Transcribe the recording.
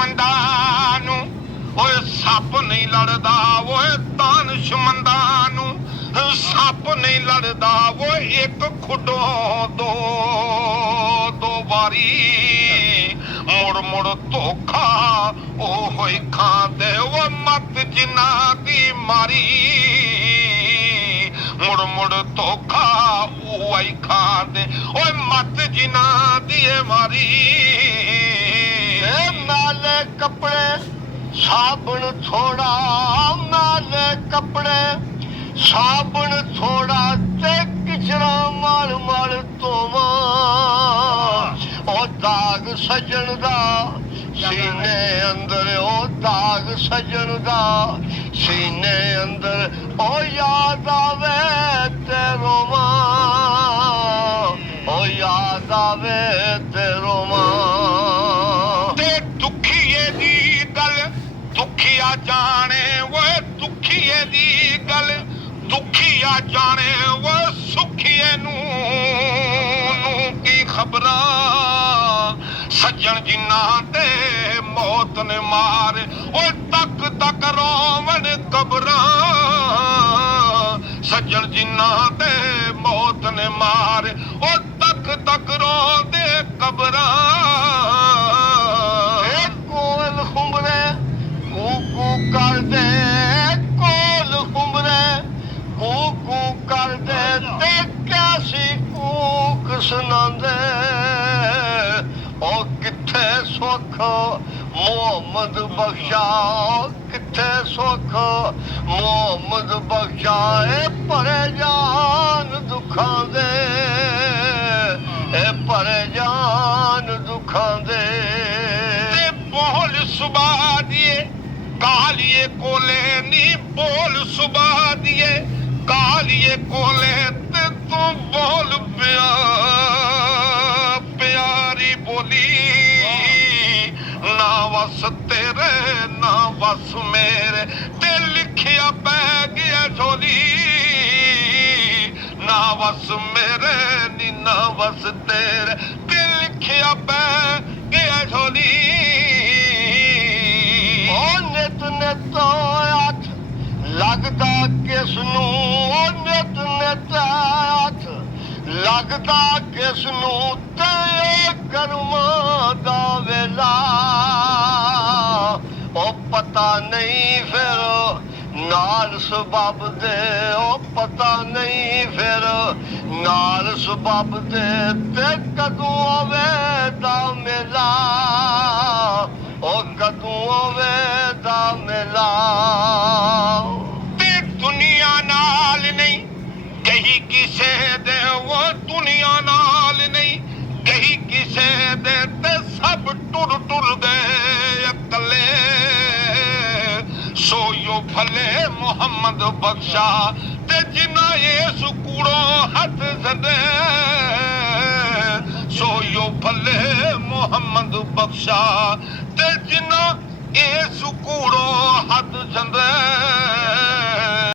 ਦਾਨਿਸ਼ਮੰਦਾਂ ਨੂੰ ਓਏ ਸੱਪ ਨਹੀਂ ਲੜਦਾ ਓਏ ਦਾਨਿਸ਼ਮੰਦਾਂ ਨੂੰ ਸੱਪ ਨਹੀਂ ਲੜਦਾ ਓਏ ਇੱਕ ਖੁੱਡੋਂ ਦੋ ਵਾਰੀ ਮੁੜ ਮੁੜ ਧੋਖਾ ਉਹ ਹੋਈ ਖਾਂਦੇ ਓ ਮੱਤ ਜਿਨ੍ਹਾਂ ਦੀ ਮਾਰੀ ਮੁੜ ਮੁੜ ਧੋਖਾ ਉਹ ਆਈ ਖਾਂਦੇ ਓਏ ਮੱਤ ਜਿਨ੍ਹਾਂ ਦੀ ਮਾਰੀ ਨਾਲੇ ਕੱਪੜੇ ਸਾਬਣ ਥੋੜਾ ਨਾਲੇ ਕੱਪੜੇ ਸਾਬਣ ਥੋੜਾ ਤੇ ਕਿਚਰਾ ਮਾਲ ਮਾਲ ਧੋਵਾਂ ਉਹ ਦਾਗ ਸੱਜਣ ਦਾ ਸੀਨੇ ਅੰਦਰ ਉਹ ਦਾਗ ਸੱਜਣ ਦਾ ਸੀਨੇ ਅੰਦਰ ਉਹ ਯਾਦ ਆਵੇ ਤੇ ਰੋਵਾਂ ਉਹ ਯਾਦ ਆਵੇ ਤੇ ਰੋਵਾਂ ਤੇ ਦੁਖੀਏ ਦੀ ਗੱਲ ਦੁਖੀਆ ਜਾਣੇ ਓਏ ਦੁਖੀਏ ਦੀ ਗੱਲ ਦੁਖੀਆ ਜਾਣੇ ਓਏ ਸੁਖੀਏ ਨੂੰ ਕੀ ਖਬਰਾਂ ਸੱਜਣ ਜਿਨ੍ਹਾਂ ਤੇ ਮੌਤ ਨੇ ਮਾਰੇ ਓਏ ਤੱਕ ਤੱਕ ਰੋਵਣ ਕਬਰਾਂ ਸੱਜਣ ਜਿਨ੍ਹਾਂ ਤੇ ਮੌਤ ਨੇ ਮਾਰੇ ਓ ਤੱਕ ਤੱਕ ਰੋਂਦੇ ਕਬਰਾਂ ਕੋਲ ਖੁੰਬਰੇ ਕੂ ਕਰਦੇ ਕੋਲ ਖੁੰਬਰੇ ਕੂ ਕਰਦੇ ਤੇ ਕਿਆਸੀ ਕੂਕ ਸੁਣਾਉਂਦੇ ਉਹ ਕਿੱਥੇ ਸੁੱਖ ਮੁਹੰਮਦ ਬਖਸ਼ਾ ਕਿੱਥੇ ਸੁੱਖ ਮੁਹੰਮਦ ਬਖਸ਼ਾ ਇਹ ਭਰੇ ਜਾਨ ਦੁੱਖਾਂ ਦੇ ਇਹ ਭਰੇ ਜਾਨ ਦੁੱਖਾਂ ਦੇ ਤੇ ਬੋਲ ਸੁਭਾ ਦੀਏ ਕਾਲੀਏ ਕੋਲੇ ਨੀ ਬੋਲ ਸੁਭਾ ਦੀਏ ਕਾਲੀਏ ਕੋਲੇ ਤੇ ਤੂੰ ਬੋਲ ਪਿਆਰੀ ਬੋਲੀ ਨਾ ਵਸ ਤੇਰੇ ਨਾ ਵਸ ਮੇਰੇ ਤੇ ਲਿਖਿਆ ਪੈ ਗਿਆ ਝੋਲੀ ਨਾ ਵਸ ਮੇਰੇ ਨੀ ਨਾ ਵਸ ਤੇਰੇ ਤੇ ਲਿਖਿਆ ਪੈ ਗਿਆ ਝੋਲੀ ਉਹ ਨਿਤ ਨਿਤ ਹੱਥ ਲੱਗਦਾ ਕਿਸ ਨੂੰ ਉਹ ਨਿਤ ਨਿਤ ਹੱਥ ਲੱਗਦਾ ਕਿਸ ਨੂੰ ਤੇ ਕਰਮਾਂ ਦਾ ਵੇਲਾ ਉਹ ਪਤਾ ਨਹੀਂ ਫਿਰ ਨਾਲ ਸਬਬ ਦੇ ਉਹ ਪਤਾ ਨਹੀਂ ਫਿਰ ਨਾਲ ਸਬਬ ਦੇ ਤੇ ਕਦੋਂ ਆਵੇ ਦਾ ਮੇਲਾ ਉਹ ਕਦੋਂ ਆਵੇ ਦਾ ਮੇਲਾ ਤੇ ਦੁਨੀਆ ਨਾਲ ਨਹੀਂ ਕਹੀ ਕਿਸੇ ਦੇ ਉਹ ਦੁਨੀਆ ਨਾਲ ਨਹੀਂ ਕਹੀ ਕਿਸੇ ਦੇ ਤੇ ਸਭ ਟੁਰ ਟੁਰ ਗਏ ਇਕੱਲੇ ਸੋਇਓ ਭਲੇ ਮੁਹੰਮਦ ਬਖਸ਼ਾ ਤੇ ਜਿਨ੍ਹਾਂ ਇਸ ਕੂੜੋਂ ਹੱਥ ਸਦੇ ਸੋਇਓ ਭਲੇ ਮੁਹੰਮਦ ਬਖਸ਼ਾ ਤੇ ਜਿਨ੍ਹਾਂ ਇਸ ਕੂੜੋਂ ਹੱਥ ਸੰਦੇ